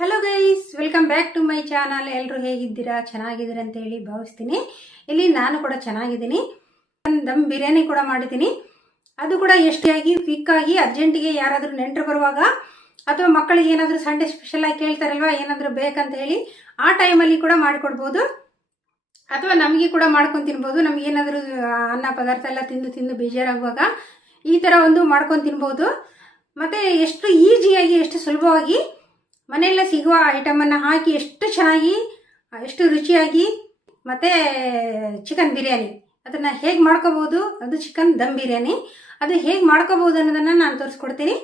Hello guys, welcome back to my channel. ಎಲ್ಲರೂ ಹೇಗಿದ್ದೀರಾ? ಚೆನ್ನಾಗಿದ್ದೀರಾ ಅಂತ ಹೇಳಿ ಭಾವಿಸ್ತೀನಿ. ಇಲ್ಲಿ ನಾನು ಕೂಡ ಚೆನ್ನಾಗಿದ್ದೀನಿ. ದಮ್ ಬಿರಿಯಾನಿ ಕೂಡ ಮಾಡಿದ್ದೀನಿ. ಅದು ಕೂಡ ಎಷ್ಟಾಗಿ ಕ್ವಿಕ್ಕಾಗಿ ಅರ್ಜೆಂಟಿಗೆ ಯಾರಾದರೂ ನೆಂಟರು ಬರುವಾಗ ಅಥವಾ ಮಕ್ಕಳಿಗೆ ಏನಾದರೂ ಸಂಡೇ ಸ್ಪೆಷಲ್ ಆಗಿ ಕೇಳ್ತಾರಲ್ವಾ, ಏನಾದರೂ ಬೇಕಂತ ಹೇಳಿ ಆ ಟೈಮಲ್ಲಿ ಕೂಡ ಮಾಡಿಕೊಡ್ಬೋದು. ಅಥವಾ ನಮಗೆ ಕೂಡ ಮಾಡ್ಕೊಂಡು ತಿನ್ಬೋದು. ನಮಗೇನಾದರೂ ಅನ್ನ ಪದಾರ್ಥ ಎಲ್ಲ ತಿಂದು ತಿಂದು ಬೇಜಾರಾಗುವಾಗ ಈ ಥರ ಒಂದು ಮಾಡ್ಕೊಂಡು ತಿನ್ಬೋದು. ಮತ್ತು ಎಷ್ಟು ಈಸಿಯಾಗಿ, ಎಷ್ಟು ಸುಲಭವಾಗಿ ಮನೆಯಲ್ಲೇ ಸಿಗುವ ಐಟಮನ್ನು ಹಾಕಿ ಎಷ್ಟು ಚೆನ್ನಾಗಿ, ಎಷ್ಟು ರುಚಿಯಾಗಿ. ಮತ್ತು ಚಿಕನ್ ಬಿರಿಯಾನಿ ಅದನ್ನು ಹೇಗೆ ಮಾಡ್ಕೋಬೋದು, ಅದು ಚಿಕನ್ ದಮ್ ಬಿರಿಯಾನಿ, ಅದು ಹೇಗೆ ಮಾಡ್ಕೋಬೋದು ಅನ್ನೋದನ್ನು ನಾನು ತೋರಿಸ್ಕೊಡ್ತೀನಿ.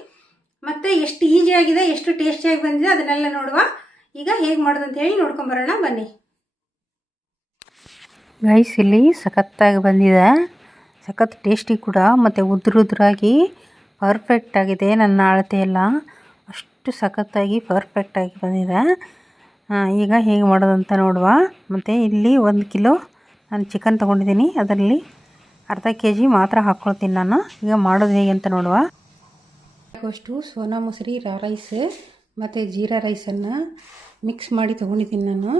ಮತ್ತು ಎಷ್ಟು ಈಸಿಯಾಗಿದೆ, ಎಷ್ಟು ಟೇಸ್ಟಿಯಾಗಿ ಬಂದಿದೆ ಅದನ್ನೆಲ್ಲ ನೋಡುವ. ಈಗ ಹೇಗೆ ಮಾಡೋದು ಅಂತ ಹೇಳಿ ನೋಡ್ಕೊಂಬರೋಣ ಬನ್ನಿ. ಗೈಸ್, ಇಲ್ಲಿ ಸಖತ್ತಾಗಿ ಬಂದಿದೆ, ಸಖತ್ ಟೇಸ್ಟಿ ಕೂಡ, ಮತ್ತು ಉದ್ರಾಗಿ ಪರ್ಫೆಕ್ಟ್ ಆಗಿದೆ. ನನ್ನ ಅಳತೆ ಎಲ್ಲ ಅಷ್ಟು ಸಖತ್ತಾಗಿ ಪರ್ಫೆಕ್ಟಾಗಿ ಬಂದಿದೆ. ಈಗ ಹೇಗೆ ಮಾಡೋದಂತ ನೋಡುವ. ಮತ್ತು ಇಲ್ಲಿ 1 ಕಿಲೋ ನಾನು ಚಿಕನ್ ತೊಗೊಂಡಿದ್ದೀನಿ. ಅದರಲ್ಲಿ ಅರ್ಧ kg ಮಾತ್ರ ಹಾಕ್ಕೊಳ್ತೀನಿ ನಾನು. ಈಗ ಮಾಡೋದು ಹೇಗೆ ಅಂತ ನೋಡುವ. ಅಷ್ಟು ಸೋನಾ ಮಸೂರಿ ರೈಸ್ ಮತ್ತು ಜೀರಾ ರೈಸನ್ನು ಮಿಕ್ಸ್ ಮಾಡಿ ತೊಗೊಂಡಿದ್ದೀನಿ ನಾನು.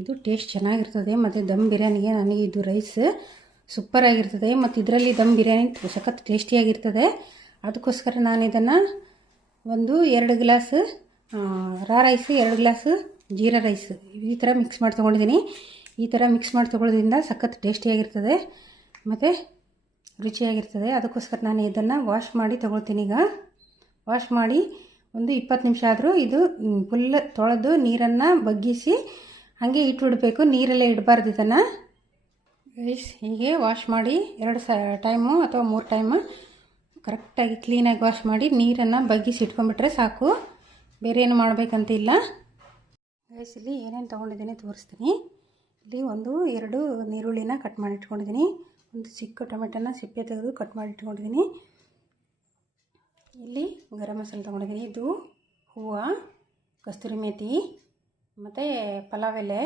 ಇದು ಟೇಸ್ಟ್ ಚೆನ್ನಾಗಿರ್ತದೆ. ಮತ್ತು ದಮ್ ಬಿರಿಯಾನಿಗೆ ನನಗೆ ಇದು ರೈಸ್ ಸೂಪರಾಗಿರ್ತದೆ. ಮತ್ತು ಇದರಲ್ಲಿ ದಮ್ ಬಿರಿಯಾನಿ ಸಖತ್ ಟೇಸ್ಟಿಯಾಗಿರ್ತದೆ. ಅದಕ್ಕೋಸ್ಕರ ನಾನು ಇದನ್ನು 2 ಗ್ಲಾಸ್ ರಾ ರೈಸ್, 2 ಗ್ಲಾಸ್ ಜೀರಾ ರೈಸ್ ಈ ಥರ ಮಿಕ್ಸ್ ಮಾಡಿ ತೊಗೊಂಡಿದ್ದೀನಿ. ಈ ಥರ ಮಿಕ್ಸ್ ಮಾಡಿ ತೊಗೊಳ್ಳೋದ್ರಿಂದ ಸಖತ್ ಟೇಸ್ಟಿಯಾಗಿರ್ತದೆ ಮತ್ತು ರುಚಿಯಾಗಿರ್ತದೆ. ಅದಕ್ಕೋಸ್ಕರ ನಾನು ಇದನ್ನು ವಾಶ್ ಮಾಡಿ ತೊಗೊಳ್ತೀನಿ. ಈಗ ವಾಶ್ ಮಾಡಿ 20 ನಿಮಿಷ ಆದರೂ ಇದು ಫುಲ್ ತೊಳೆದು ನೀರನ್ನು ಬಗ್ಗಿಸಿ ಹಾಗೆ ಇಟ್ಬಿಡಬೇಕು. ನೀರಲ್ಲೇ ಇಡಬಾರ್ದು ಇದನ್ನು. ಹೀಗೆ ವಾಶ್ ಮಾಡಿ 2 ಟೈಮು ಅಥವಾ 3 ಟೈಮು ಕರೆಕ್ಟಾಗಿ ಕ್ಲೀನಾಗಿ ವಾಶ್ ಮಾಡಿ ನೀರನ್ನು ಬಗ್ಗಿಸಿ ಇಟ್ಕೊಂಡ್ಬಿಟ್ರೆ ಸಾಕು. ಬೇರೆ ಏನು ಮಾಡಬೇಕಂತಿಲ್ಲ. ಗೈಸ್, ಇಲ್ಲಿ ಏನೇನು ತೊಗೊಂಡಿದ್ದೀನಿ ತೋರಿಸ್ತೀನಿ. ಇಲ್ಲಿ 2 ನೀರುಳ್ಳಿನ ಕಟ್ ಮಾಡಿ ಇಟ್ಕೊಂಡಿದ್ದೀನಿ. 1 ಚಿಕ್ಕ ಟೊಮೆಟೊನ ಸಿಪ್ಪೆ ತೆಗೆದು ಕಟ್ ಮಾಡಿ ಇಟ್ಕೊಂಡಿದ್ದೀನಿ. ಇಲ್ಲಿ ಗರಂ ಮಸಾಲೆ ತೊಗೊಂಡಿದ್ದೀನಿ. ಇದು ಹೂವು, ಕಸ್ತೂರಿ ಮೇಥಿ, ಮತ್ತು ಪಲಾವ್ ಎಲೆ,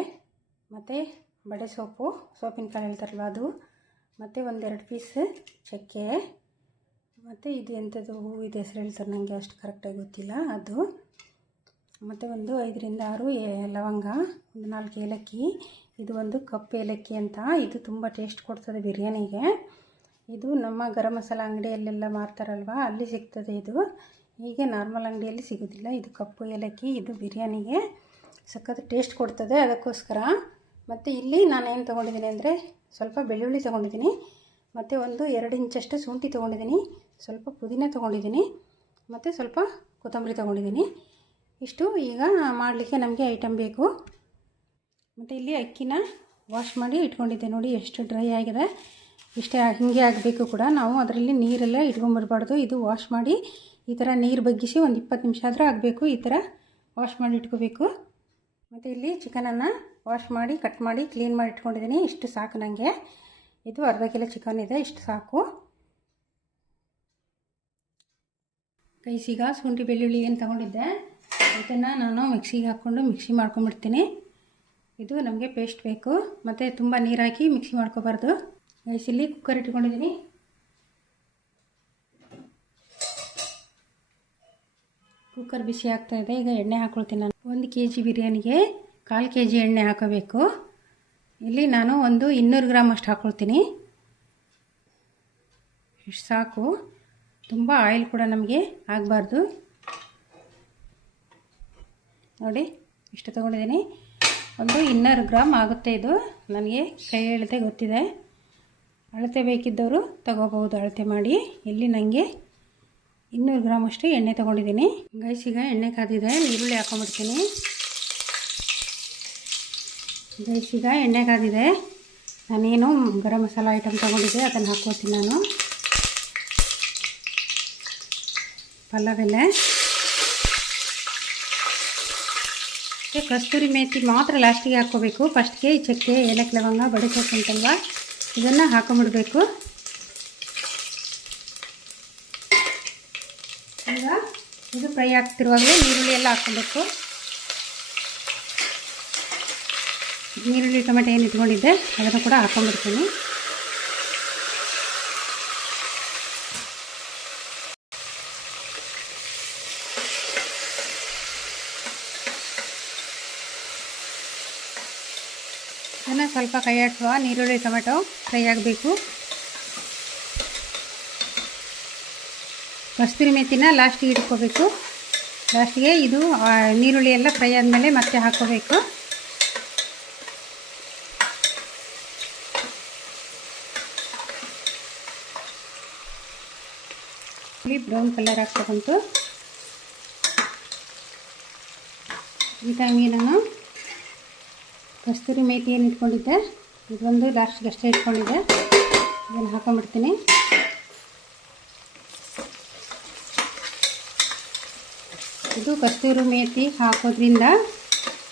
ಮತ್ತು ಬಡೆ ಸೊಪ್ಪು, ಸೊಪ್ಪಿನ ಕಾಳು ಹೇಳ್ತಾರಲ್ವ ಅದು, ಮತ್ತು 1-2 ಪೀಸ್ ಚಕ್ಕೆ, ಮತ್ತು ಇದು ಎಂಥದ್ದು ಹೂವು ಇದು ಹೆಸರು ಹೇಳ್ತಾರೆ, ನನಗೆ ಅಷ್ಟು ಕರೆಕ್ಟಾಗಿ ಗೊತ್ತಿಲ್ಲ ಅದು, ಮತ್ತು 5-6 ಲವಂಗ, 4 ಏಲಕ್ಕಿ. ಇದು 1 ಕಪ್ ಏಲಕ್ಕಿ ಅಂತ. ಇದು ತುಂಬ ಟೇಸ್ಟ್ ಕೊಡ್ತದೆ ಬಿರಿಯಾನಿಗೆ. ಇದು ನಮ್ಮ ಗರಂ ಮಸಾಲ ಅಂಗಡಿಯಲ್ಲೆಲ್ಲ ಮಾರ್ತಾರಲ್ವ, ಅಲ್ಲಿ ಸಿಗ್ತದೆ ಇದು. ಹೀಗೆ ನಾರ್ಮಲ್ ಅಂಗಡಿಯಲ್ಲಿ ಸಿಗೋದಿಲ್ಲ. ಇದು ಕಪ್ಪು ಏಲಕ್ಕಿ. ಇದು ಬಿರಿಯಾನಿಗೆ ಸಖತ್ ಟೇಸ್ಟ್ ಕೊಡ್ತದೆ, ಅದಕ್ಕೋಸ್ಕರ. ಮತ್ತು ಇಲ್ಲಿ ನಾನೇನು ತೊಗೊಂಡಿದ್ದೀನಿ ಅಂದರೆ ಸ್ವಲ್ಪ ಬೆಳ್ಳುಳ್ಳಿ ತೊಗೊಂಡಿದ್ದೀನಿ, ಮತ್ತು 1-2 ಇಂಚಷ್ಟು ಶುಂಠಿ ತೊಗೊಂಡಿದ್ದೀನಿ, ಸ್ವಲ್ಪ ಪುದೀನ ತೊಗೊಂಡಿದ್ದೀನಿ, ಮತ್ತು ಸ್ವಲ್ಪ ಕೊತ್ತಂಬರಿ ತೊಗೊಂಡಿದ್ದೀನಿ. ಇಷ್ಟು ಈಗ ಮಾಡಲಿಕ್ಕೆ ನಮಗೆ ಐಟಮ್ ಬೇಕು. ಮತ್ತು ಇಲ್ಲಿ ಅಕ್ಕಿನ ವಾಶ್ ಮಾಡಿ ಇಟ್ಕೊಂಡಿದ್ದೆ. ನೋಡಿ ಎಷ್ಟು ಡ್ರೈ ಆಗಿದೆ. ಇಷ್ಟೇ ಹೀಗೆ ಆಗಬೇಕು ಕೂಡ. ನಾವು ಅದರಲ್ಲಿ ನೀರೆಲ್ಲ ಇಟ್ಕೊಂಬರ್ಬಾರ್ದು. ಇದು ವಾಶ್ ಮಾಡಿ ಈ ಥರ ನೀರು ಬಗ್ಗಿಸಿ 20 ನಿಮಿಷ ಆದರೂ ಆಗಬೇಕು. ಈ ಥರ ವಾಶ್ ಮಾಡಿ ಇಟ್ಕೋಬೇಕು. ಮತ್ತು ಇಲ್ಲಿ ಚಿಕನನ್ನು ವಾಶ್ ಮಾಡಿ ಕಟ್ ಮಾಡಿ ಕ್ಲೀನ್ ಮಾಡಿ ಇಟ್ಕೊಂಡಿದ್ದೀನಿ. ಇಷ್ಟು ಸಾಕು ನನಗೆ. ಇದು ಅರ್ಧ ಕಿಲೋ ಚಿಕನ್ ಇದೆ, ಇಷ್ಟು ಸಾಕು. ಈಗ ಶುಂಠಿ ಬೆಳ್ಳುಳ್ಳಿ ಏನು ತೊಗೊಂಡಿದ್ದೆ ಇದನ್ನು ನಾನು ಮಿಕ್ಸಿಗೆ ಹಾಕ್ಕೊಂಡು ಮಿಕ್ಸಿ ಮಾಡ್ಕೊಂಬಿಡ್ತೀನಿ. ಇದು ನಮಗೆ ಪೇಸ್ಟ್ ಬೇಕು. ಮತ್ತು ತುಂಬ ನೀರು ಹಾಕಿ ಮಿಕ್ಸಿ ಮಾಡ್ಕೋಬಾರ್ದು. ಇಲ್ಲಿ ಕುಕ್ಕರ್ ಇಟ್ಕೊಂಡಿದ್ದೀನಿ. ಕುಕ್ಕರ್ ಬಿಸಿ ಆಗ್ತಾಯಿದೆ. ಈಗ ಎಣ್ಣೆ ಹಾಕ್ಕೊಳ್ತೀನಿ ನಾನು. 1 kg ಬಿರಿಯಾನಿಗೆ 1/4 kg ಎಣ್ಣೆ ಹಾಕೋಬೇಕು. ಇಲ್ಲಿ ನಾನು 200 ಗ್ರಾಮ್ ಅಷ್ಟು ಹಾಕ್ಕೊಳ್ತೀನಿ. ಇಷ್ಟು ಸಾಕು. ತುಂಬ ಆಯಿಲ್ ಕೂಡ ನಮಗೆ ಆಗಬಾರ್ದು. ನೋಡಿ ಇಷ್ಟು ತೊಗೊಂಡಿದ್ದೀನಿ. 200 ಗ್ರಾಮ್ ಆಗುತ್ತೆ ಇದು. ನನಗೆ ಕೈ ಅಳತೆ ಗೊತ್ತಿದೆ. ಅಳತೆ ಬೇಕಿದ್ದವರು ತಗೋಬಹುದು, ಅಳತೆ ಮಾಡಿ. ಇಲ್ಲಿ ನನಗೆ 200 ಗ್ರಾಮ್ ಅಷ್ಟು ಎಣ್ಣೆ ತೊಗೊಂಡಿದ್ದೀನಿ. ಈಗ ಎಣ್ಣೆ ಕಾದಿದೆ. ಈರುಳ್ಳಿ ಹಾಕೊಂಡ್ಬಿಡ್ತೀನಿ. ಈಗ ಎಣ್ಣೆ ಕಾದಿದೆ. ನಾನೇನು ಗರಂ ಮಸಾಲ ಐಟಮ್ ತೊಗೊಂಡಿದ್ದೆ ಅದನ್ನು ಹಾಕ್ಕೋತೀನಿ ನಾನು. ಪಲಾವ್ ಎಲೆ, ಕಸ್ತೂರಿ ಮೇಥಿ ಮಾತ್ರ ಲಾಸ್ಟಿಗೆ ಹಾಕ್ಕೋಬೇಕು. ಫಸ್ಟ್ಗೆ ಈ ಚಕ್ಕೆ, ಏಲಕ್ಕಿ, ಲವಂಗ, ಬಡೆ ಸೊಪ್ಪು ಅಂತಲ್ವ, ಇದನ್ನು ಹಾಕೊಂಬಿಡಬೇಕು. ಈಗ ಇದು ಫ್ರೈ ಆಗ್ತಿರುವಾಗಲೇ ಈರುಳ್ಳಿ ಎಲ್ಲ ಹಾಕ್ಕೊಬೇಕು. ಈರುಳ್ಳಿ ಟೊಮೆಟೊ ಏನು ಇಟ್ಕೊಂಡಿದ್ದೆ ಅದನ್ನು ಕೂಡ ಹಾಕ್ಕೊಂಡ್ಬಿಡ್ತೀನಿ. ಇದನ್ನು ಸ್ವಲ್ಪ ಕೈ ಆಡಿಸುವ. ನೀರುಳ್ಳಿ ಟೊಮೆಟೊ ಫ್ರೈ ಆಗಬೇಕು. ಕಸ್ತೂರಿ ಮೆಥಿನ ಲಾಸ್ಟಿಗೆ ಇಟ್ಕೋಬೇಕು. ಲಾಸ್ಟಿಗೆ ಇದು ನೀರುಳ್ಳಿ ಎಲ್ಲ ಫ್ರೈ ಆದಮೇಲೆ ಮತ್ತೆ ಹಾಕ್ಕೋಬೇಕು. ಇಲ್ಲಿ ಬ್ರೌನ್ ಕಲರ್ ಹಾಕ್ಬೇಕಂತು. ಈ ಟೈಮಿಗೆ ನಾನು ಕಸ್ತೂರಿ ಮೇಥಿ ಏನು ಇಟ್ಕೊಂಡಿದ್ದೆ ಇದೊಂದು ಲಾಸ್ಟಿಗೆ ಅಷ್ಟೇ ಇಟ್ಕೊಂಡಿದ್ದೆ, ಇದನ್ನು ಹಾಕೊಂಡ್ಬಿಡ್ತೀನಿ. ಇದು ಕಸ್ತೂರಿ ಮೇಥಿ ಹಾಕೋದ್ರಿಂದ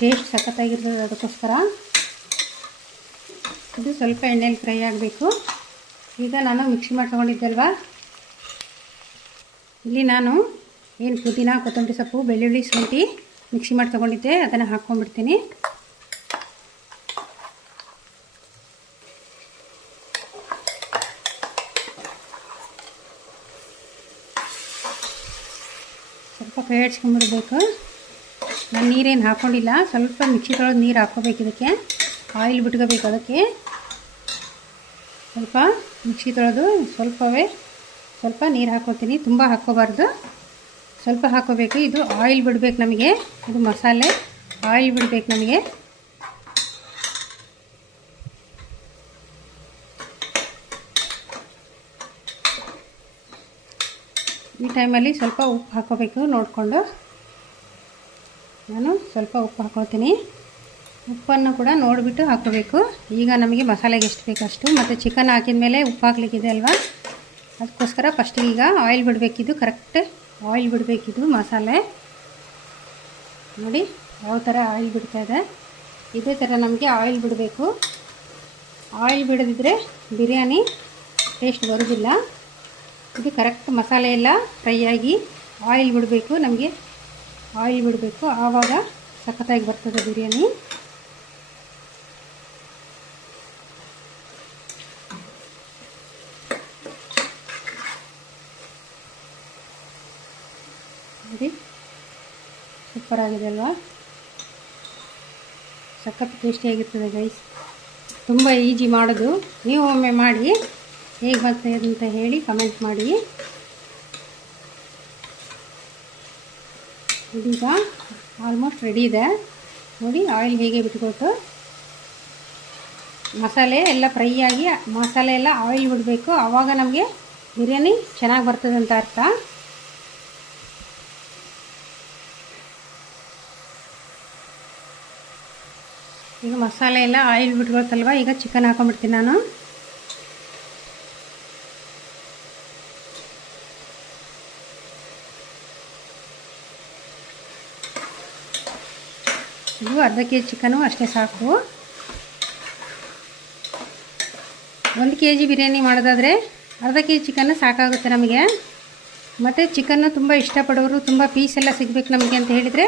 ಟೇಸ್ಟ್ ಸಖತ್ತಾಗಿರ್ತದೆ, ಅದಕ್ಕೋಸ್ಕರ ಇದು ಸ್ವಲ್ಪ ಎಣ್ಣೆಯಲ್ಲಿ ಫ್ರೈ ಆಗಬೇಕು. ಈಗ ನಾನು ಮಿಕ್ಸಿ ಮಾಡ್ಕೊಂಡಿದ್ದಲ್ವ, ಇಲ್ಲಿ ನಾನು ಏನು ಪುದೀನ, ಕೊತ್ತಂಬರಿ ಸೊಪ್ಪು, ಬೆಳ್ಳುಳ್ಳಿ, ಶುಂಠಿ ಮಿಕ್ಸಿ ಮಾಡಿ ತೊಗೊಂಡಿದ್ದೆ ಅದನ್ನು ಹಾಕ್ಕೊಂಡ್ಬಿಡ್ತೀನಿ. ಸ್ವಲ್ಪ ಕೈ ಆಡಿಸ್ಕೊಂಡ್ಬಿಡ್ಬೇಕು. ನಾನು ನೀರೇನು ಹಾಕ್ಕೊಂಡಿಲ್ಲ, ಸ್ವಲ್ಪ ಮಿಕ್ಸಿ ತೊಳೆದು ನೀರು ಹಾಕ್ಕೋಬೇಕು. ಇದಕ್ಕೆ ಆಯಿಲ್ ಬಿಟ್ಕೋಬೇಕು. ಅದಕ್ಕೆ ಸ್ವಲ್ಪ ಮಿಕ್ಸಿ ತೊಳೆದು ಸ್ವಲ್ಪ ನೀರು ಹಾಕ್ಕೋತೀನಿ. ತುಂಬ ಹಾಕ್ಕೋಬಾರ್ದು, ಸ್ವಲ್ಪ ಹಾಕ್ಕೋಬೇಕು. ಇದು ಆಯಿಲ್ ಬಿಡಬೇಕು ನಮಗೆ, ಇದು ಮಸಾಲೆ ಆಯಿಲ್ ಬಿಡಬೇಕು ನಮಗೆ. ಈ ಟೈಮಲ್ಲಿ ಸ್ವಲ್ಪ ಉಪ್ಪು ಹಾಕ್ಕೋಬೇಕು ನೋಡಿಕೊಂಡು. ನಾನು ಸ್ವಲ್ಪ ಉಪ್ಪು ಹಾಕ್ಕೊಳ್ತೀನಿ. ಉಪ್ಪನ್ನು ಕೂಡ ನೋಡಿಬಿಟ್ಟು ಹಾಕ್ಕೋಬೇಕು. ಈಗ ನಮಗೆ ಮಸಾಲೆಗೆ ಎಷ್ಟು ಬೇಕು ಅಷ್ಟು. ಮತ್ತು ಚಿಕನ್ ಹಾಕಿದ ಮೇಲೆ ಉಪ್ಪು ಹಾಕ್ಲಿಕ್ಕಿದೆ ಅಲ್ವಾ, ಅದಕ್ಕೋಸ್ಕರ ಫಸ್ಟಿಗೆ ಈಗ ಆಯಿಲ್ ಬಿಡಬೇಕಿದ್ದು, ಕರೆಕ್ಟ್ ಆಯಿಲ್ ಬಿಡಬೇಕಿದ್ದು ಮಸಾಲೆ. ನೋಡಿ ಯಾವ ಥರ ಆಯಿಲ್ ಬಿಡ್ತಾಯಿದೆ, ಇದೇ ಥರ ನಮಗೆ ಆಯಿಲ್ ಬಿಡಬೇಕು. ಆಯಿಲ್ ಬಿಡದಿದ್ದರೆ ಬಿರಿಯಾನಿ ಟೇಸ್ಟ್ ಬರೋದಿಲ್ಲ. ಇದು ಕರೆಕ್ಟ್ ಮಸಾಲೆ ಎಲ್ಲ ಫ್ರೈ ಆಗಿ ಆಯಿಲ್ ಬಿಡಬೇಕು. ನಮಗೆ ಆಯಿಲ್ ಬಿಡಬೇಕು, ಆವಾಗ ಸಖತ್ತಾಗಿ ಬರ್ತದೆ ಬಿರಿಯಾನಿ. ನೋಡಿ ಸೂಪರ್ ಆಗಿದೆ ಅಲ್ವಾ, ಸಖತ್ ಟೇಸ್ಟಿಯಾಗಿರ್ತದೆ ಗೈಸ್. ತುಂಬ ಈಜಿ ಮಾಡೋದು, ನೀವು ಒಮ್ಮೆ ಮಾಡಿ ಹೇಗೆ ಬರ್ತದೆ ಅಂತ ಹೇಳಿ ಕಮೆಂಟ್ ಮಾಡಿ. ಇದೀಗ ಆಲ್ಮೋಸ್ಟ್ ರೆಡಿ ಇದೆ ನೋಡಿ. ಆಯಿಲ್ ಹೇಗೆ ಬಿಟ್ಕೊಟ್ಟು ಮಸಾಲೆ ಎಲ್ಲ ಫ್ರೈ ಆಗಿ ಮಸಾಲೆ ಎಲ್ಲ ಆಯಿಲ್ ಬಿಡಬೇಕು, ಆವಾಗ ನಮಗೆ ಬಿರಿಯಾನಿ ಚೆನ್ನಾಗಿ ಬರ್ತದೆ ಅಂತ ಅರ್ಥ. ಈಗ ಮಸಾಲೆ ಎಲ್ಲ ಆಯಿಲ್ ಬಿಟ್ಕೊಳ್ತಲ್ವ, ಈಗ ಚಿಕನ್ ಹಾಕೊಂಡ್ಬಿಡ್ತೀನಿ ನಾನು. ಇದು ಅರ್ಧ ಕೆ ಜಿ ಚಿಕನು ಅಷ್ಟೇ ಸಾಕು. 1 ಕೆ ಜಿ ಬಿರಿಯಾನಿ ಮಾಡೋದಾದರೆ ಅರ್ಧ ಕೆ ಜಿ ಚಿಕನ್ನು ಸಾಕಾಗುತ್ತೆ ನಮಗೆ. ಮತ್ತು ಚಿಕನ್ನು ತುಂಬ ಇಷ್ಟಪಡೋರು, ತುಂಬ ಪೀಸ್ ಎಲ್ಲ ಸಿಗಬೇಕು ನಮಗೆ ಅಂತ ಹೇಳಿದರೆ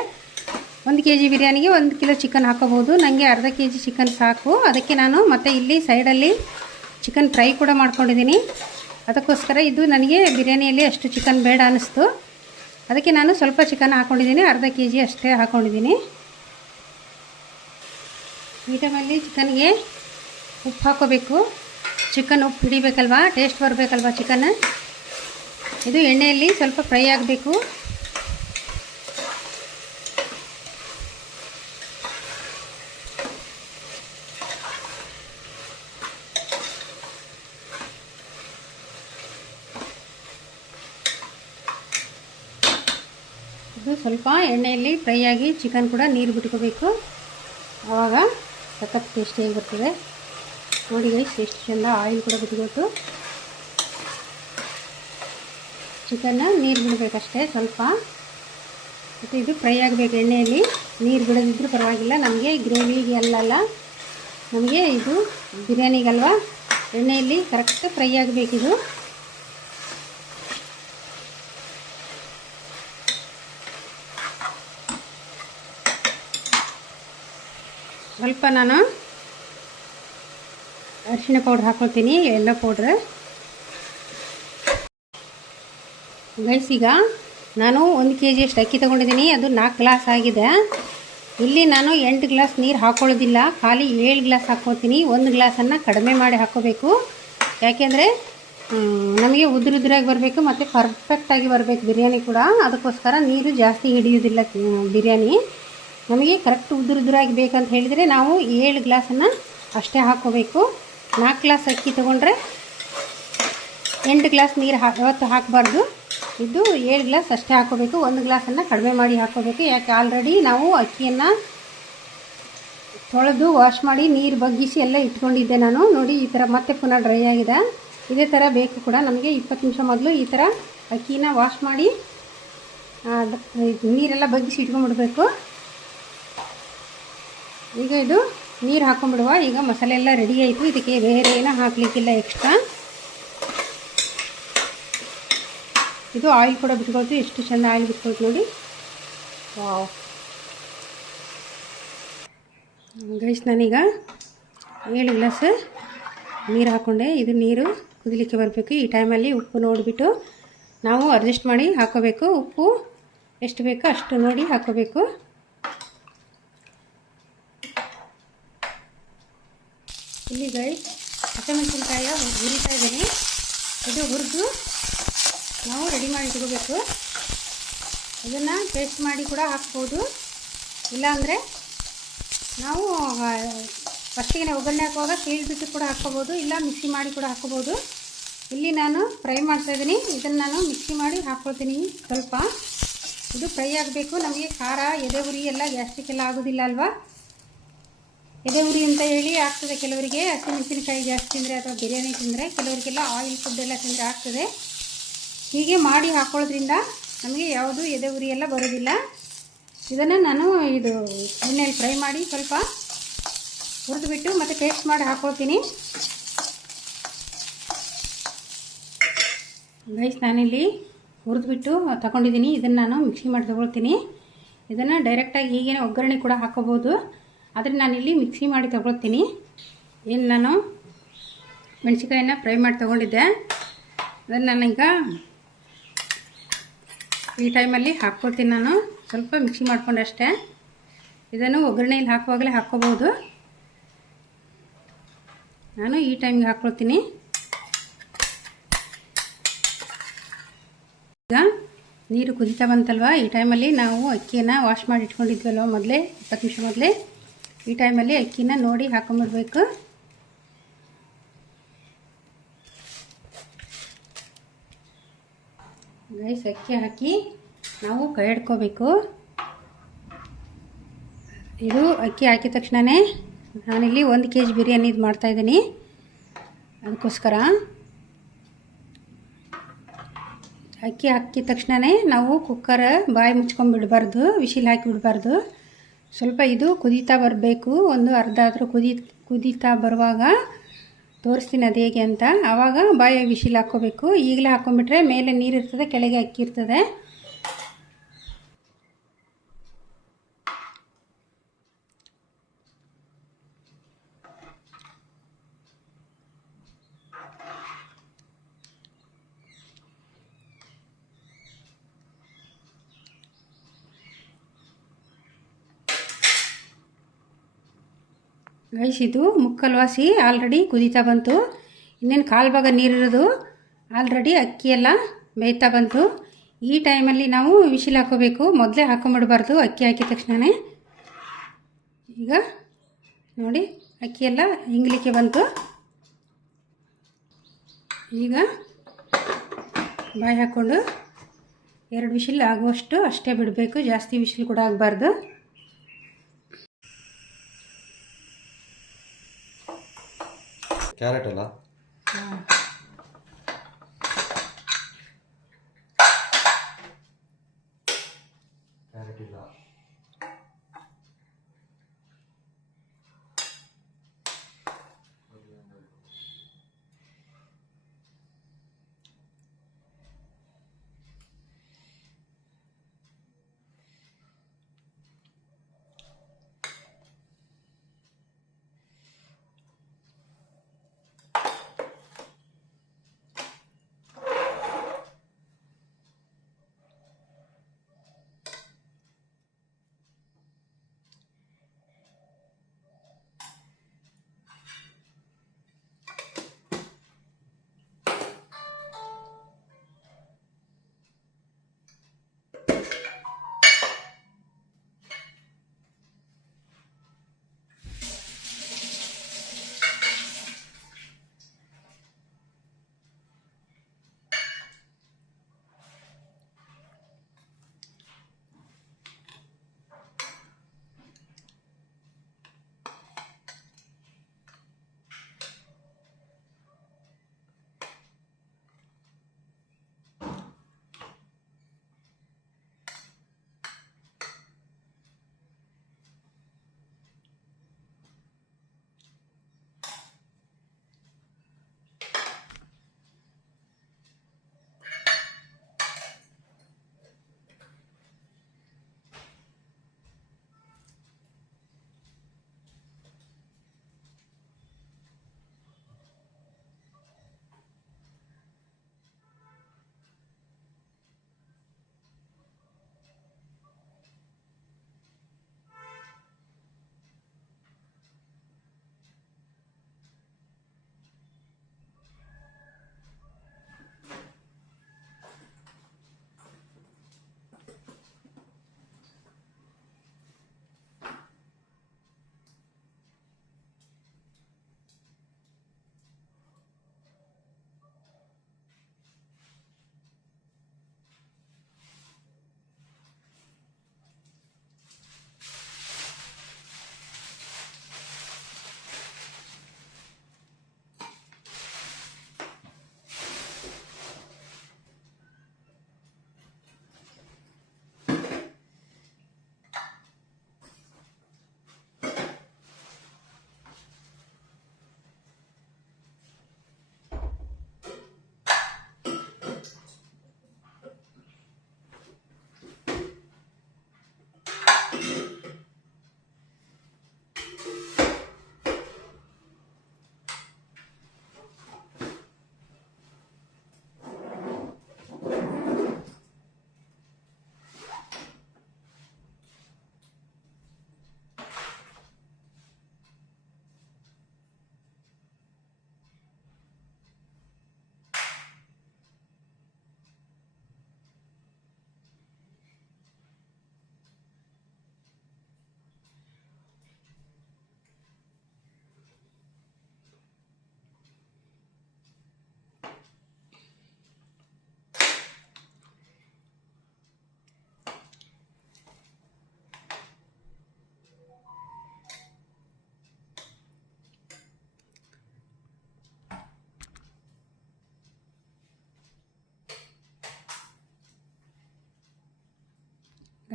1 ಕೆ ಜಿ ಬಿರಿಯಾನಿಗೆ 1 ಕಿಲೋ ಚಿಕನ್ ಹಾಕೋಬೋದು. ನನಗೆ ಅರ್ಧ ಕೆ ಜಿ ಚಿಕನ್ ಸಾಕು. ಅದಕ್ಕೆ ನಾನು ಮತ್ತೆ ಇಲ್ಲಿ ಸೈಡಲ್ಲಿ ಚಿಕನ್ ಫ್ರೈ ಕೂಡ ಮಾಡ್ಕೊಂಡಿದ್ದೀನಿ. ಅದಕ್ಕೋಸ್ಕರ ಇದು ನನಗೆ ಬಿರಿಯಾನಿಯಲ್ಲಿ ಅಷ್ಟು ಚಿಕನ್ ಬೇಡ ಅನ್ನಿಸ್ತು. ಅದಕ್ಕೆ ನಾನು ಸ್ವಲ್ಪ ಚಿಕನ್ ಹಾಕ್ಕೊಂಡಿದ್ದೀನಿ, ಅರ್ಧ ಕೆ ಜಿ ಅಷ್ಟೇ ಹಾಕ್ಕೊಂಡಿದ್ದೀನಿ. ಈ ಟೈಮಲ್ಲಿ ಚಿಕನ್ಗೆ ಉಪ್ಪು ಹಾಕ್ಕೋಬೇಕು. ಚಿಕನ್ ಉಪ್ಪು ಹಿಡಿಬೇಕಲ್ವ, ಟೇಸ್ಟ್ ಬರಬೇಕಲ್ವ ಚಿಕನ್. ಇದು ಎಣ್ಣೆಯಲ್ಲಿ ಸ್ವಲ್ಪ ಫ್ರೈ ಆಗಬೇಕು. ಇದು ಸ್ವಲ್ಪ ಎಣ್ಣೆಯಲ್ಲಿ ಫ್ರೈ ಆಗಿ ಚಿಕನ್ ಕೂಡ ನೀರು ಬಿಟ್ಕೋಬೇಕು, ಆವಾಗ ಸಖತ್ ಟೇಸ್ಟಿಯಾಗಿ ಬರ್ತದೆ. ನೋಡಿ ಗೈಸ್ ಎಷ್ಟು ಚೆಂದ ಆಯಿಲ್ ಕೂಡ ಬಿಟ್ಕೊಟ್ಟು ಚಿಕನ್ನ ನೀರು ಬಿಡಬೇಕಷ್ಟೇ ಸ್ವಲ್ಪ. ಮತ್ತು ಇದು ಫ್ರೈ ಆಗಬೇಕು ಎಣ್ಣೆಯಲ್ಲಿ, ನೀರು ಬಿಡದಿದ್ದರೂ ಪರವಾಗಿಲ್ಲ. ನಮಗೆ ಗ್ರೇವಿಗೆ ಅಲ್ಲಲ್ಲ, ನಮಗೆ ಇದು ಬಿರಿಯಾನಿಗಲ್ವ, ಎಣ್ಣೆಯಲ್ಲಿ ಕರೆಕ್ಟ್ ಫ್ರೈ ಆಗಬೇಕಿದು. ಸ್ವಲ್ಪ ನಾನು ಅರಿಶಿಣ ಪೌಡ್ರ್ ಹಾಕ್ಕೊಳ್ತೀನಿ, ಎಲ್ಲೋ ಪೌಡ್ರ್. ಗೈಸ್ ಈಗ ನಾನು 1 ಕೆ ಜಿ ಅಷ್ಟು ಅಕ್ಕಿ ತೊಗೊಂಡಿದ್ದೀನಿ, ಅದು 4 ಗ್ಲಾಸ್ ಆಗಿದೆ. ಇಲ್ಲಿ ನಾನು 8 ಗ್ಲಾಸ್ ನೀರು ಹಾಕೊಳ್ಳೋದಿಲ್ಲ, ಖಾಲಿ 7 ಗ್ಲಾಸ್ ಹಾಕ್ಕೋತೀನಿ. 1 ಗ್ಲಾಸನ್ನು ಕಡಿಮೆ ಮಾಡಿ ಹಾಕ್ಕೋಬೇಕು. ಯಾಕೆಂದರೆ ನಮಗೆ ಉದುರಾಗಿ ಬರಬೇಕು ಮತ್ತು ಪರ್ಫೆಕ್ಟಾಗಿ ಬರಬೇಕು ಬಿರಿಯಾನಿ ಕೂಡ. ಅದಕ್ಕೋಸ್ಕರ ನೀರು ಜಾಸ್ತಿ ಹಿಡಿಯೋದಿಲ್ಲ ಬಿರಿಯಾನಿ. ನಮಗೆ ಕರೆಕ್ಟ್ ಉದುರಾಗಿ ಬೇಕಂತ ಹೇಳಿದರೆ ನಾವು 7 ಗ್ಲಾಸನ್ನು ಅಷ್ಟೇ ಹಾಕ್ಕೋಬೇಕು. 4 ಗ್ಲಾಸ್ ಅಕ್ಕಿ ತೊಗೊಂಡ್ರೆ 8 ಗ್ಲಾಸ್ ನೀರು ಯಾವತ್ತು ಹಾಕಬಾರ್ದು. ಇದು 7 ಗ್ಲಾಸ್ ಅಷ್ಟೇ ಹಾಕ್ಕೋಬೇಕು. 1 ಗ್ಲಾಸನ್ನು ಕಡಿಮೆ ಮಾಡಿ ಹಾಕ್ಕೋಬೇಕು. ಯಾಕೆ ಆಲ್ರೆಡಿ ನಾವು ಅಕ್ಕಿಯನ್ನು ತೊಳೆದು ವಾಶ್ ಮಾಡಿ ನೀರು ಬಗ್ಗಿಸಿ ಎಲ್ಲ ಇಟ್ಕೊಂಡಿದ್ದೆ ನಾನು. ನೋಡಿ ಈ ಥರ ಮತ್ತೆ ಪುನಃ ಡ್ರೈ ಆಗಿದೆ. ಇದೇ ಥರ ಬೇಕು ಕೂಡ ನಮಗೆ. 20 ನಿಮಿಷ ಮೊದಲು ಈ ಥರ ಅಕ್ಕಿನ ವಾಶ್ ಮಾಡಿ ನೀರೆಲ್ಲ ಬಗ್ಗಿಸಿ ಇಟ್ಕೊಂಡ್ಬಿಡ್ಬೇಕು. ಈಗ ಇದು ನೀರು ಹಾಕ್ಕೊಂಬಿಡುವ. ಈಗ ಮಸಾಲೆ ಎಲ್ಲ ರೆಡಿ ಆಯಿತು. ಇದಕ್ಕೆ ಬೇರೆ ಏನೂ ಹಾಕಲಿಕ್ಕಿಲ್ಲ ಎಕ್ಸ್ಟ್ರಾ. ಇದು ಆಯಿಲ್ ಕೂಡ ಬಿಟ್ಕೊಳ್ತು. ಎಷ್ಟು ಚೆಂದ ಆಯಿಲ್ ಬಿಟ್ಕೊಳ್ತು ನೋಡಿ. ವಾವ್ ಗೈಸ್, ನಾನೀಗ 7 ಗ್ಲಾಸ್ ನೀರು ಹಾಕ್ಕೊಂಡೆ. ಇದು ನೀರು ಕುದಿಲಿಕ್ಕೆ ಬರಬೇಕು. ಈ ಟೈಮಲ್ಲಿ ಉಪ್ಪು ನೋಡಿಬಿಟ್ಟು ನಾವು ಅಡ್ಜಸ್ಟ್ ಮಾಡಿ ಹಾಕ್ಕೋಬೇಕು. ಉಪ್ಪು ಎಷ್ಟು ಬೇಕೋ ಅಷ್ಟು ನೋಡಿ ಹಾಕ್ಕೋಬೇಕು. ಇಲ್ಲಿ ಗೈಸ್ ಹಸಿಮೆಣಸಿನ್ಕಾಯಿ ಹುರಿತಾ ಇದ್ದೀನಿ. ಇದು ಹುರಿದು ನಾವು ರೆಡಿ ಮಾಡಿ ಇಟ್ಕೋಬೇಕು. ಇದನ್ನು ಪೇಸ್ಟ್ ಮಾಡಿ ಕೂಡ ಹಾಕ್ಬೋದು, ಇಲ್ಲಾಂದರೆ ನಾವು ಫಸ್ಟಿಗೆ ಒಗ್ಗರಣೆ ಹಾಕುವಾಗ ಸೀಳ್ಬಿಟ್ಟು ಕೂಡ ಹಾಕ್ಕೋಬೋದು, ಇಲ್ಲ ಮಿಕ್ಸಿ ಮಾಡಿ ಕೂಡ ಹಾಕ್ಕೋಬೋದು. ಇಲ್ಲಿ ನಾನು ಫ್ರೈ ಮಾಡ್ತಾಯಿದ್ದೀನಿ. ಇದನ್ನು ನಾನು ಮಿಕ್ಸಿ ಮಾಡಿ ಹಾಕ್ಕೊಳ್ತೀನಿ ಸ್ವಲ್ಪ. ಇದು ಫ್ರೈ ಆಗಬೇಕು. ನಮಗೆ ಖಾರ ಎದೆ ಉರಿ ಎಲ್ಲ ಗ್ಯಾಸ್ಟ್ರಿಕ್ ಎಲ್ಲ ಆಗೋದಿಲ್ಲ ಅಲ್ವಾ. ಎದೆ ಉರಿ ಅಂತ ಹೇಳಿ ಆಗ್ತದೆ ಕೆಲವರಿಗೆ, ಹಸಿಮೆಣಸಿನಕಾಯಿ ಜಾಸ್ತಿ ತಿಂದರೆ ಅಥವಾ ಬಿರಿಯಾನಿ ತಿಂದರೆ. ಕೆಲವರಿಗೆಲ್ಲ ಆಯಿಲ್ ಫುಡ್ ಎಲ್ಲ ತಿಂದರೆ ಆಗ್ತದೆ. ಹೀಗೆ ಮಾಡಿ ಹಾಕ್ಕೊಳ್ಳೋದ್ರಿಂದ ನಮಗೆ ಯಾವುದು ಎದೆ ಉರಿ ಎಲ್ಲ ಬರೋದಿಲ್ಲ. ಇದನ್ನು ನಾನು ಇದು ಎಣ್ಣೆಯಲ್ಲಿ ಫ್ರೈ ಮಾಡಿ ಸ್ವಲ್ಪ ಹುರಿದುಬಿಟ್ಟು ಮತ್ತು ಪೇಸ್ಟ್ ಮಾಡಿ ಹಾಕ್ಕೊಳ್ತೀನಿ. ಗೈಸ್, ನಾನಿಲ್ಲಿ ಹುರಿದುಬಿಟ್ಟು ತಗೊಂಡಿದ್ದೀನಿ. ಇದನ್ನು ನಾನು ಮಿಕ್ಸಿ ಮಾಡಿ ತೊಗೊಳ್ತೀನಿ. ಇದನ್ನು ಡೈರೆಕ್ಟಾಗಿ ಹೀಗೇ ಒಗ್ಗರಣೆ ಕೂಡ ಹಾಕ್ಕೋಬೋದು, ಆದರೆ ನಾನಿಲ್ಲಿ ಮಿಕ್ಸಿ ಮಾಡಿ ತೊಗೊಳ್ತೀನಿ. ಏನು ನಾನು ಮೆಣಸಿನ್ಕಾಯಿನ ಫ್ರೈ ಮಾಡಿ ತೊಗೊಂಡಿದ್ದೆ, ಅದನ್ನು ನಾನೀಗ ಈ ಟೈಮಲ್ಲಿ ಹಾಕ್ಕೊಳ್ತೀನಿ. ನಾನು ಸ್ವಲ್ಪ ಮಿಕ್ಸಿ ಮಾಡಿಕೊಂಡು ಅಷ್ಟೇ. ಇದನ್ನು ಒಗ್ಗರಣೆಯಲ್ಲಿ ಹಾಕುವಾಗಲೇ ಹಾಕ್ಕೋಬೋದು. ನಾನು ಈ ಟೈಮಿಗೆ ಹಾಕ್ಕೊಳ್ತೀನಿ. ಈಗ ನೀರು ಕುದಿತಾ ಬಂತಲ್ವ, ಈ ಟೈಮಲ್ಲಿ ನಾವು ಅಕ್ಕಿಯನ್ನು ವಾಶ್ ಮಾಡಿ ಇಟ್ಕೊಂಡಿದ್ವಲ್ವ ಮೊದಲೇ 20 ನಿಮಿಷ ಮೊದಲೇ, ಈ ಟೈಮಲ್ಲಿ ಅಕ್ಕಿನ ನೋಡಿ ಹಾಕೊಂಡ್ಬಿಡ್ಬೇಕು. ಗೈಸ್, ಅಕ್ಕಿ ಹಾಕಿ ನಾವು ಕೈ ಹಿಡ್ಕೋಬೇಕು. ಇದು ಅಕ್ಕಿ ಹಾಕಿದ ತಕ್ಷಣವೇ ನಾನಿಲ್ಲಿ 1 kg ಬಿರಿಯಾನಿ ಇದು ಮಾಡ್ತಾಯಿದ್ದೀನಿ. ಅದಕ್ಕೋಸ್ಕರ ಅಕ್ಕಿ ಹಾಕಿದ ತಕ್ಷಣವೇ ನಾವು ಕುಕ್ಕರ್ ಬಾಯಿ ಮುಚ್ಕೊಂಡ್ಬಿಡಬಾರ್ದು, ವಿಶಿಲ್ ಹಾಕಿ ಬಿಡಬಾರ್ದು. ಸ್ವಲ್ಪ ಇದು ಕುದೀತಾ ಬರಬೇಕು. ಒಂದು ಅರ್ಧ ಆದರೂ ಕುದೀತಾ ಬರುವಾಗ ತೋರಿಸ್ತೀನಿ ಅದು ಹೇಗೆ ಅಂತ. ಆವಾಗ ಬಾಯಿ ವಿಶಿಲ್ ಹಾಕ್ಕೋಬೇಕು. ಈಗಲೇ ಹಾಕ್ಕೊಂಡ್ಬಿಟ್ರೆ ಮೇಲೆ ನೀರು ಇರ್ತದೆ, ಕೆಳಗೆ ಅಕ್ಕಿ ಇರ್ತದೆ. ಗೈಸ್, ಇದು ಮುಕ್ಕಲ್ವಾಸಿ ಆಲ್ರೆಡಿ ಕುದೀತಾ ಬಂತು. ಇನ್ನೇನು ಕಾಲು ಭಾಗ ನೀರಿರೋದು, ಆಲ್ರೆಡಿ ಅಕ್ಕಿ ಎಲ್ಲ ಬೇಯ್ತಾ ಬಂತು. ಈ ಟೈಮಲ್ಲಿ ನಾವು ವಿಶಿಲ್ ಹಾಕೋಬೇಕು. ಮೊದಲೇ ಹಾಕೊಂಬಿಡಬಾರ್ದು ಅಕ್ಕಿ ಹಾಕಿದ ತಕ್ಷಣವೇ. ಈಗ ನೋಡಿ ಅಕ್ಕಿ ಎಲ್ಲ ಹಿಂಗ್ಲಿಕ್ಕೆ ಬಂತು. ಈಗ ಬಾಯಿ ಹಾಕ್ಕೊಂಡು 2 ವಿಶಿಲ್ ಆಗುವಷ್ಟು ಅಷ್ಟೇ ಬಿಡಬೇಕು, ಜಾಸ್ತಿ ವಿಶಿಲ್ ಕೂಡ ಆಗಬಾರ್ದು. ಕ್ಯಾರೆಟ್ ಅಲ್ಲ, ಕ್ಯಾರೆಟ್ ಇಲ್ಲ.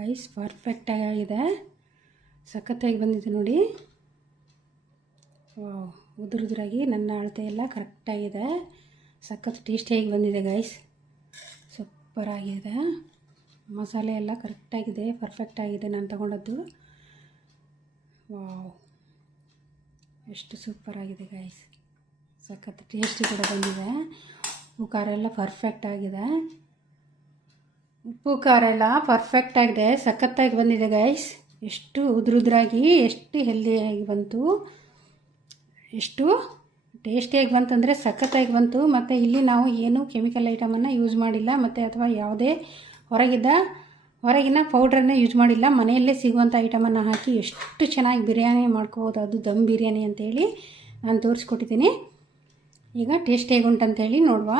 ಗೈಸ್ ಪರ್ಫೆಕ್ಟಾಗಿ ಆಗಿದೆ, ಸಖತ್ತಾಗಿ ಬಂದಿದೆ ನೋಡಿ. ವಾವ್, ಉದುರಾಗಿ ನನ್ನ ಅಳತೆ ಎಲ್ಲ ಕರೆಕ್ಟಾಗಿದೆ, ಸಖತ್ ಟೇಸ್ಟಿಯಾಗಿ ಬಂದಿದೆ ಗೈಸ್. ಸೂಪರಾಗಿದೆ, ಮಸಾಲೆ ಎಲ್ಲ ಕರೆಕ್ಟಾಗಿದೆ, ಪರ್ಫೆಕ್ಟಾಗಿದೆ ನಾನು ತಗೊಂಡದ್ದು. ವಾವ್, ಎಷ್ಟು ಸೂಪರಾಗಿದೆ ಗೈಸ್, ಸಖತ್ ಟೇಸ್ಟಿ ಕೂಡ ಬಂದಿದೆ. ಉಪ್ಪು ಖಾರ ಎಲ್ಲ ಪರ್ಫೆಕ್ಟಾಗಿದೆ, ಉಪ್ಪು ಖಾರ ಎಲ್ಲ ಪರ್ಫೆಕ್ಟಾಗಿದೆ, ಸಖತ್ತಾಗಿ ಬಂದಿದೆ ಗೈಸ್. ಎಷ್ಟು ಉದುರಾಗಿ ಎಷ್ಟು ಹೆಲ್ದಿಯಾಗಿ ಬಂತು, ಎಷ್ಟು ಟೇಸ್ಟಿಯಾಗಿ ಬಂತಂದರೆ ಸಖತ್ತಾಗಿ ಬಂತು. ಮತ್ತು ಇಲ್ಲಿ ನಾವು ಏನು ಕೆಮಿಕಲ್ ಐಟಮನ್ನು ಯೂಸ್ ಮಾಡಿಲ್ಲ, ಮತ್ತು ಅಥವಾ ಯಾವುದೇ ಹೊರಗಿನ ಪೌಡ್ರನ್ನೇ ಯೂಸ್ ಮಾಡಿಲ್ಲ. ಮನೆಯಲ್ಲೇ ಸಿಗುವಂಥ ಐಟಮನ್ನು ಹಾಕಿ ಎಷ್ಟು ಚೆನ್ನಾಗಿ ಬಿರಿಯಾನಿ ಮಾಡ್ಕೋಬೋದು, ಅದು ದಮ್ ಬಿರಿಯಾನಿ ಅಂತೇಳಿ ನಾನು ತೋರಿಸ್ಕೊಟ್ಟಿದ್ದೀನಿ. ಈಗ ಟೇಸ್ಟ್ ಹೇಗುಂಟಂತೇಳಿ ನೋಡುವ.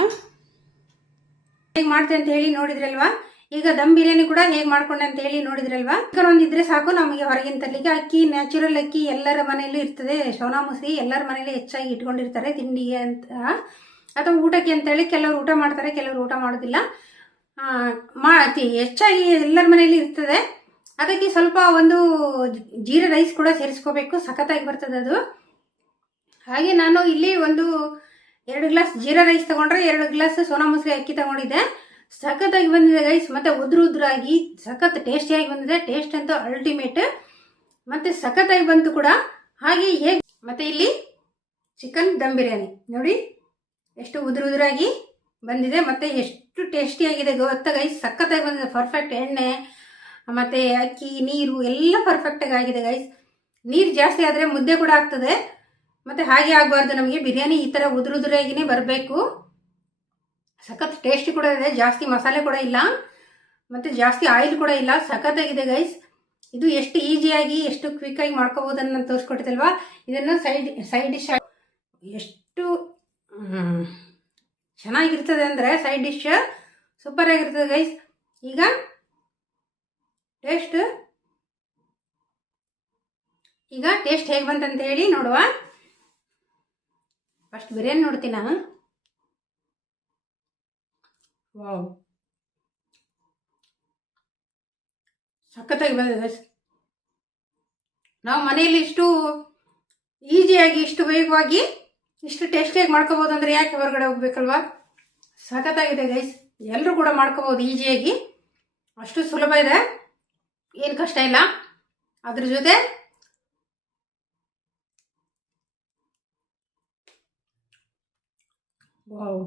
ಹೇಗೆ ಮಾಡ್ತೆ ಅಂತ ಹೇಳಿ ನೋಡಿದ್ರಲ್ವಾ. ಈಗ ದಮ್ ಬಿರಿಯಾನಿ ಕೂಡ ಹೇಗೆ ಮಾಡ್ಕೊಂಡೆ ಅಂತ ಹೇಳಿ ನೋಡಿದ್ರಲ್ವಾ. ಚಿಕನ್ ಒಂದಿದ್ರೆ ಸಾಕು ನಮಗೆ ಹೊರಗಿನ ತರಲಿಕ್ಕೆ. ಅಕ್ಕಿ ನ್ಯಾಚುರಲ್ ಅಕ್ಕಿ ಎಲ್ಲರ ಮನೆಯಲ್ಲೂ ಇರ್ತದೆ, ಸೋನಾ ಮಸೂರಿ ಎಲ್ಲರ ಮನೇಲಿ ಹೆಚ್ಚಾಗಿ ಇಟ್ಕೊಂಡಿರ್ತಾರೆ ತಿಂಡಿಗೆ ಅಂತ ಅಥವಾ ಊಟಕ್ಕೆ ಅಂತೇಳಿ. ಕೆಲವರು ಊಟ ಮಾಡ್ತಾರೆ, ಕೆಲವರು ಊಟ ಮಾಡೋದಿಲ್ಲ. ಹೆಚ್ಚಾಗಿ ಎಲ್ಲರ ಮನೆಯಲ್ಲಿ ಇರ್ತದೆ. ಅದಕ್ಕೆ ಸ್ವಲ್ಪ ಒಂದು ಜೀರಾ ರೈಸ್ ಕೂಡ ಸೇರಿಸ್ಕೋಬೇಕು, ಸಖತ್ತಾಗಿ ಬರ್ತದೆ ಅದು. ಹಾಗೆ ನಾನು ಇಲ್ಲಿ ಒಂದು 2 ಗ್ಲಾಸ್ ಜೀರಾ ರೈಸ್ ತಗೊಂಡ್ರೆ 2 ಗ್ಲಾಸ್ ಸೋನಾ ಮಸೂರಿ ಅಕ್ಕಿ ತಗೊಂಡಿದ್ದೆ. ಸಖತ್ತಾಗಿ ಬಂದಿದೆ ಗೈಸ್, ಮತ್ತು ಉದುರಾಗಿ ಸಖತ್ ಟೇಸ್ಟಿಯಾಗಿ ಬಂದಿದೆ. ಟೇಸ್ಟ್ ಅಂತೂ ಅಲ್ಟಿಮೇಟ್, ಮತ್ತು ಸಖತ್ತಾಗಿ ಬಂತು ಕೂಡ. ಹಾಗೆ ಹೇಗೆ ಮತ್ತು ಇಲ್ಲಿ ಚಿಕನ್ ದಮ್ ಬಿರಿಯಾನಿ ನೋಡಿ ಎಷ್ಟು ಉದುರಾಗಿ ಬಂದಿದೆ, ಮತ್ತು ಎಷ್ಟು ಟೇಸ್ಟಿಯಾಗಿದೆ ಗೊತ್ತಾ ಗೈಸ್. ಸಖತ್ತಾಗಿ ಬಂದಿದೆ, ಪರ್ಫೆಕ್ಟ್. ಎಣ್ಣೆ ಮತ್ತು ಅಕ್ಕಿ ನೀರು ಎಲ್ಲ ಪರ್ಫೆಕ್ಟಾಗಿ ಆಗಿದೆ ಗೈಸ್. ನೀರು ಜಾಸ್ತಿ ಆದರೆ ಮುದ್ದೆ ಕೂಡ ಆಗ್ತದೆ, ಮತ್ತು ಹಾಗೆ ಆಗಬಾರ್ದು ನಮಗೆ. ಬಿರಿಯಾನಿ ಈ ಥರ ಉದುರಾಗಿಯೇ ಬರಬೇಕು. ಸಖತ್ ಟೇಸ್ಟಿ ಕೂಡ ಇದೆ, ಜಾಸ್ತಿ ಮಸಾಲೆ ಕೂಡ ಇಲ್ಲ, ಮತ್ತು ಜಾಸ್ತಿ ಆಯಿಲ್ ಕೂಡ ಇಲ್ಲ. ಸಖತ್ತಾಗಿದೆ ಗೈಸ್. ಇದು ಎಷ್ಟು ಈಸಿಯಾಗಿ ಎಷ್ಟು ಕ್ವಿಕ್ಕಾಗಿ ಮಾಡ್ಕೋಬೋದನ್ನು ನಾನು ತೋರಿಸ್ಕೊಟ್ಟಿದ್ದಲ್ವಾ. ಇದನ್ನು ಸೈಡ್ ಡಿಶ್ ಎಷ್ಟು ಚೆನ್ನಾಗಿರ್ತದೆ ಅಂದರೆ ಸೈಡ್ ಡಿಶ್ ಸೂಪರಾಗಿರ್ತದೆ ಗೈಸ್. ಈಗ ಟೇಸ್ಟ್ ಹೇಗೆ ಬಂತಂತ ಹೇಳಿ ನೋಡುವ. ಫಸ್ಟ್ ಬಿರಿಯಾನಿ ನೋಡ್ತೀನ. ವಾವ್, ಸಖತ್ತಾಗಿ ಬಂದಿದೆ ಗೈಸ್. ನಾವು ಮನೆಯಲ್ಲಿ ಇಷ್ಟು ಈಸಿಯಾಗಿ ಇಷ್ಟು ವೇಗವಾಗಿ ಇಷ್ಟು ಟೇಸ್ಟಿಯಾಗಿ ಮಾಡ್ಕೋಬೋದು ಅಂದರೆ ಯಾಕೆ ಹೊರಗಡೆ ಹೋಗ್ಬೇಕಲ್ವಾ. ಸಖತ್ತಾಗಿದೆ ಗೈಸ್, ಎಲ್ಲರೂ ಕೂಡ ಮಾಡ್ಕೋಬೋದು ಈಸಿಯಾಗಿ, ಅಷ್ಟು ಸುಲಭ ಇದೆ, ಏನು ಕಷ್ಟ ಇಲ್ಲ. ಅದ್ರ ಜೊತೆ ವಾವ್,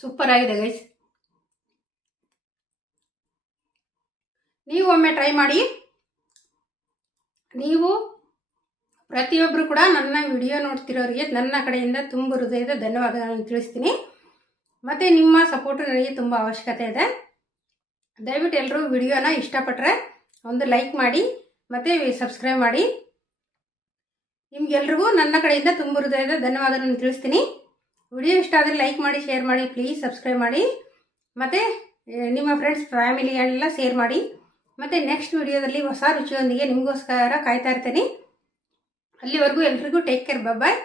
ಸೂಪರ್ ಆಗಿದೆ ಗೈಸ್. ನೀವು ಒಮ್ಮೆ ಟ್ರೈ ಮಾಡಿ. ನೀವು ಪ್ರತಿಯೊಬ್ಬರು ಕೂಡ ನನ್ನ ವಿಡಿಯೋ ನೋಡ್ತಿರೋರಿಗೆ ನನ್ನ ಕಡೆಯಿಂದ ತುಂಬ ಹೃದಯದ ಧನ್ಯವಾದಗಳನ್ನು ತಿಳಿಸ್ತೀನಿ. ಮತ್ತು ನಿಮ್ಮ ಸಪೋರ್ಟು ನನಗೆ ತುಂಬ ಅವಶ್ಯಕತೆ ಇದೆ. ದಯವಿಟ್ಟು ಎಲ್ಲರೂ ವಿಡಿಯೋನ ಇಷ್ಟಪಟ್ಟರೆ ಒಂದು ಲೈಕ್ ಮಾಡಿ ಮತ್ತು ಸಬ್ಸ್ಕ್ರೈಬ್ ಮಾಡಿ. ನಿಮ್ಗೆಲ್ರಿಗೂ ನನ್ನ ಕಡೆಯಿಂದ ತುಂಬ ಹೃದಯದ ಧನ್ಯವಾದಗಳನ್ನು ತಿಳಿಸ್ತೀನಿ. ವಿಡಿಯೋ ಇಷ್ಟ ಆದರೆ ಲೈಕ್ ಮಾಡಿ, ಶೇರ್ ಮಾಡಿ, ಪ್ಲೀಸ್ ಸಬ್ಸ್ಕ್ರೈಬ್ ಮಾಡಿ, ಮತ್ತು ನಿಮ್ಮ ಫ್ರೆಂಡ್ಸ್ ಫ್ಯಾಮಿಲಿಗೆಲ್ಲ ಶೇರ್ ಮಾಡಿ. ಮತ್ತು ನೆಕ್ಸ್ಟ್ ವಿಡಿಯೋದಲ್ಲಿ ಹೊಸ ರುಚಿಯೊಂದಿಗೆ ನಿಮಗೋಸ್ಕರ ಕಾಯ್ತಾ ಇರ್ತೀನಿ. ಅಲ್ಲಿವರೆಗೂ ಎಲ್ರಿಗೂ ಟೇಕ್ ಕೇರ್, ಬಾಯ್.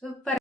ಸೂಪರ್.